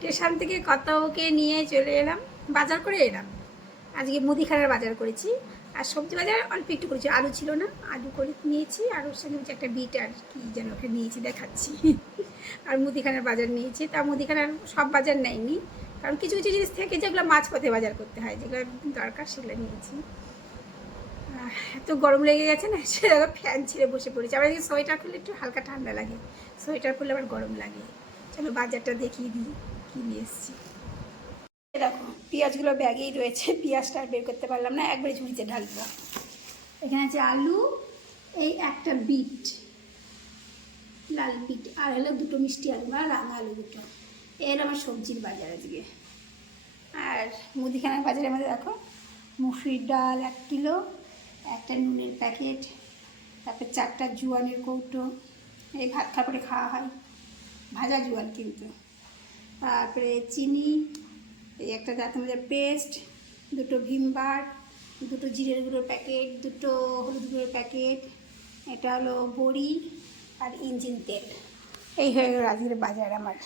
Station থেকে কতকে নিয়ে চলে এলাম, বাজার করে এলাম। আজকে মুদিখানার বাজার করেছি, আর সবজি বাজার অল্প একটু করেছি। আলু ছিল না, আলু করে নিয়েছি, আর ওর সঙ্গে হচ্ছে একটা বিট আর কি যেন ওকে নিয়েছি, দেখাচ্ছি। আর মুদিখানার বাজার নিয়েছি। তা মুদিখানার সব বাজার নেয়নি, কারণ কিছু কিছু জিনিস থেকে যেগুলো মাঝপথে বাজার করতে হয়, যেগুলো দরকার সেগুলো নিয়েছি। এত গরম লেগে গেছে না, সে ফ্যান ছেড়ে বসে পড়েছি। আবার সোয়েটার খুললে একটু হালকা ঠান্ডা লাগে, সোয়েটার খুললে আবার গরম লাগে। চলো বাজারটা দেখিয়ে দিই কী নিয়ে এসেছি। দেখো পেঁয়াজগুলো ব্যাগেই রয়েছে, পেঁয়াজটা আর বের করতে পারলাম না, একবারে ঝুড়িতে ঢালবো। এখানে আছে আলু, এই একটা বিট, লাল বিট, আর হলো দুটো মিষ্টি আলু বা রাঙা আলু দুটো। এর আমার সবজির বাজার আজকে। আর মুদিখানার বাজারের মধ্যে দেখো মুসুরির ডাল 1 কিলো, একটা নুনের প্যাকেট, তারপর 4টা জোয়ানের কৌটো, এই ভাত খাবারে খাওয়া হয়, ভাজা জোয়ান কিন্তু। তারপরে চিনি, এই একটা দাঁতের মধ্যে পেস্ট, দুটো ভীম বার, দুটো জিরের গুঁড়োর প্যাকেট, দুটো হলুদ গুঁড়োর প্যাকেট, এটা হলো বড়ি আর ইঞ্জিন তেল। এই হয়ে গেল আজকের বাজার আমার।